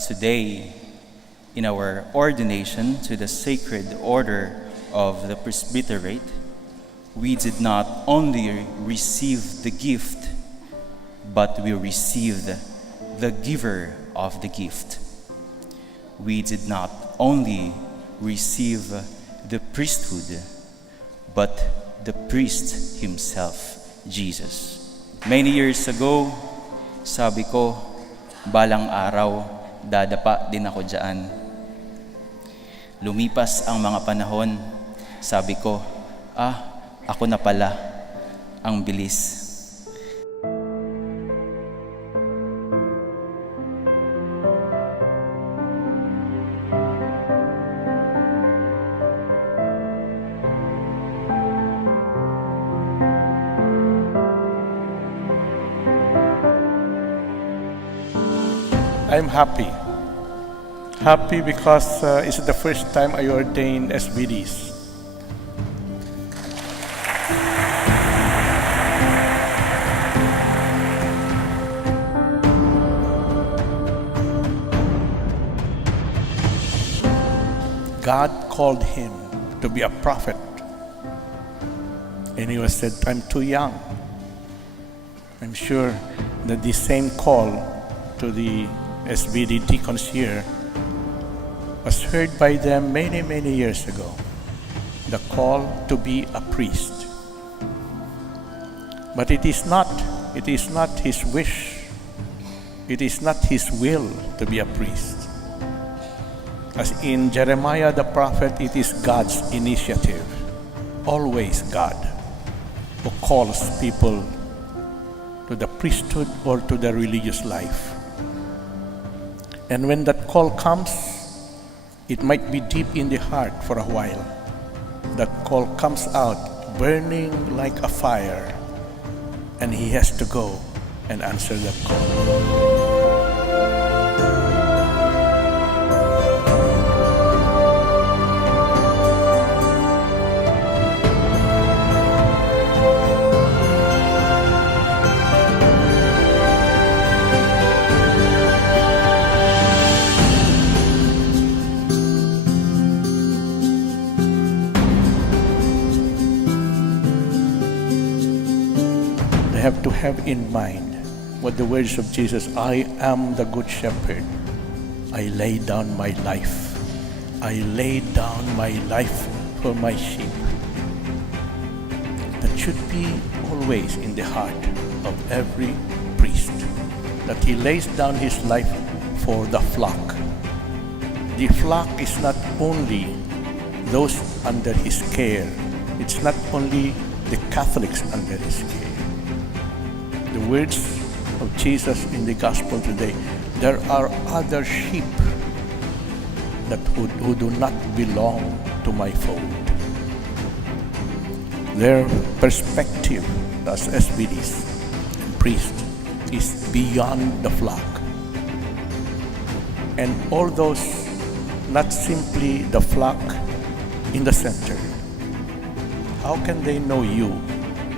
Today, in our ordination to the Sacred Order of the Presbyterate, we did not only receive the gift, but we received the giver of the gift. We did not only receive the priesthood, but the priest himself, Jesus. Many years ago, sabi ko, balang araw, dadapa din ako dyan. Lumipas ang mga panahon, sabi ko, ako na pala, ang bilis. I'm happy. Happy because it's the first time I ordained SVDs. God called him to be a prophet. And he was said, I'm too young. I'm sure that the same call to the SVD deacons here was heard by them many, many years ago. The call to be a priest. But it is not his wish. It is not his will to be a priest. As in Jeremiah the prophet, it is God's initiative. Always God who calls people to the priesthood or to the religious life. And when that call comes, it might be deep in the heart for a while. That call comes out burning like a fire, and he has to go and answer that call. Have to have in mind what the words of Jesus, I am the good shepherd. I lay down my life. I lay down my life for my sheep. That should be always in the heart of every priest, that he lays down his life for the flock. The flock is not only those under his care. It's not only the Catholics under his care. The words of Jesus in the gospel today, there are other sheep that who do not belong to my fold. Their perspective as SVDs and priests is beyond the flock. And all those, not simply the flock in the center. How can they know you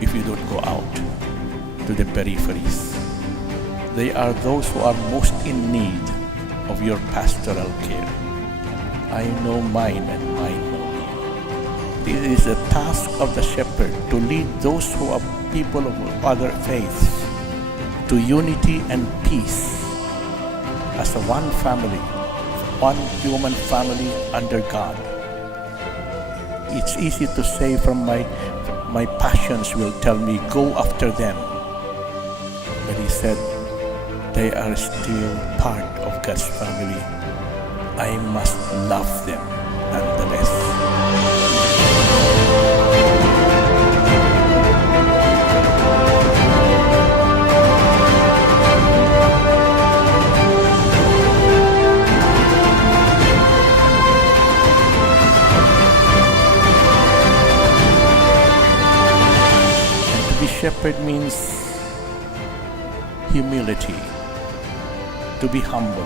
if you don't go out to the peripheries? They are those who are most in need of your pastoral care. I know mine and mine know me. It is the task of the shepherd to lead those who are people of other faiths to unity and peace as a one family, one human family under God. It's easy to say from my passions will tell me, go after them. But he said, they are still part of God's family. I must love them nonetheless. And to be shepherd means humility, to be humble.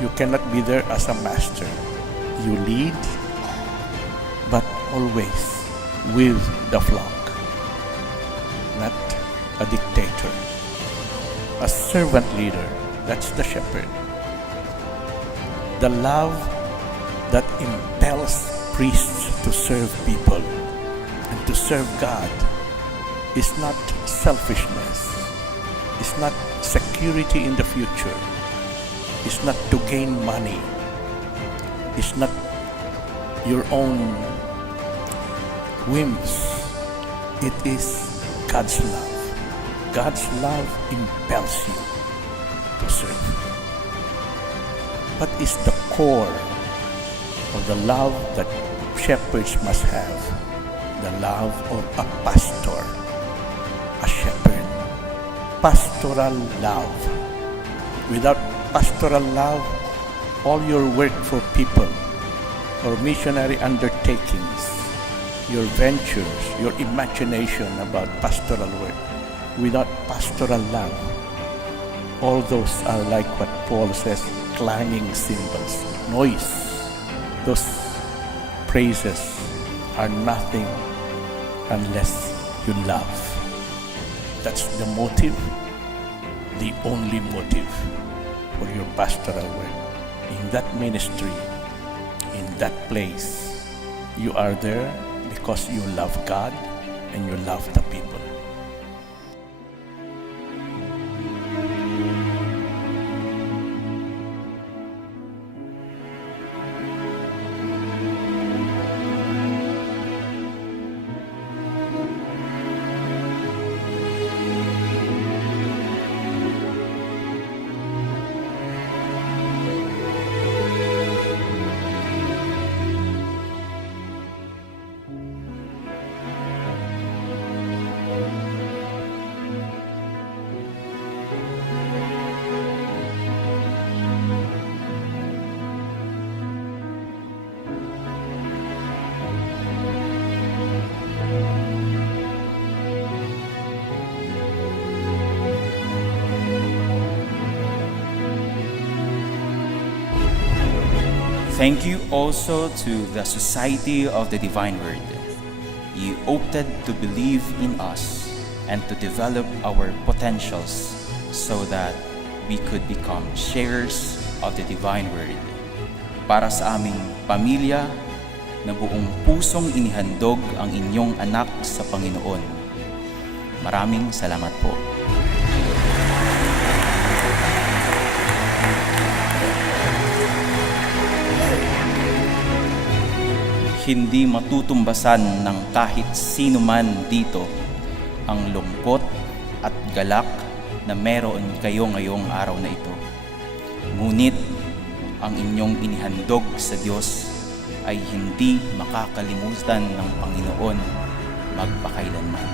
You cannot be there as a master. You lead, but always with the flock, not a dictator. A servant leader, that's the shepherd. The love that impels priests to serve people and to serve God is not selfishness, is not security in the future, is not to gain money, is not your own whims. It is God's love. God's love impels you to serve. What is the core of the love that shepherds must have? The love of a pastor, a shepherd. Pastoral love. Without pastoral love, all your work for people or missionary undertakings, your ventures, your imagination about pastoral work, without pastoral love, all those are like what Paul says, clanging cymbals, noise. Those praises are nothing unless you love. That's the motive, the only motive for your pastoral work. In that ministry, in that place, you are there because you love God and you love the people. Thank you also to the Society of the Divine Word. You opted to believe in us and to develop our potentials so that we could become sharers of the Divine Word. Para sa aming pamilya na buong pusong inihandog ang inyong anak sa Panginoon. Maraming salamat po. Hindi matutumbasan ng kahit sino man dito ang lungkot at galak na meron kayo ngayong araw na ito. Ngunit ang inyong inihandog sa Diyos ay hindi makakalimutan ng Panginoon magpakailanman.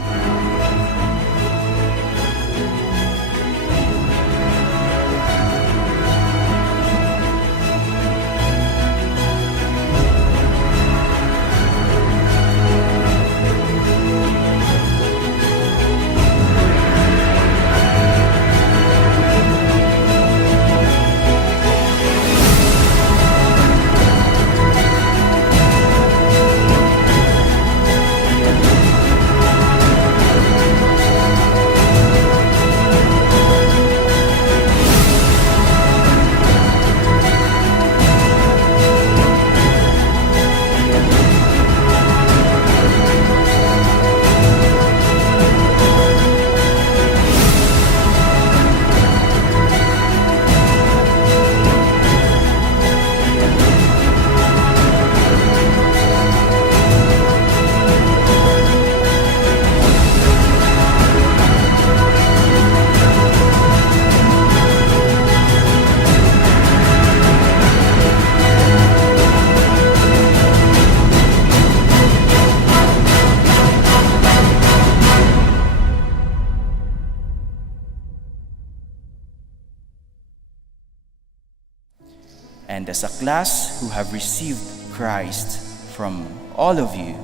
And as a class who have received Christ from all of you,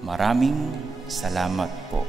maraming salamat po.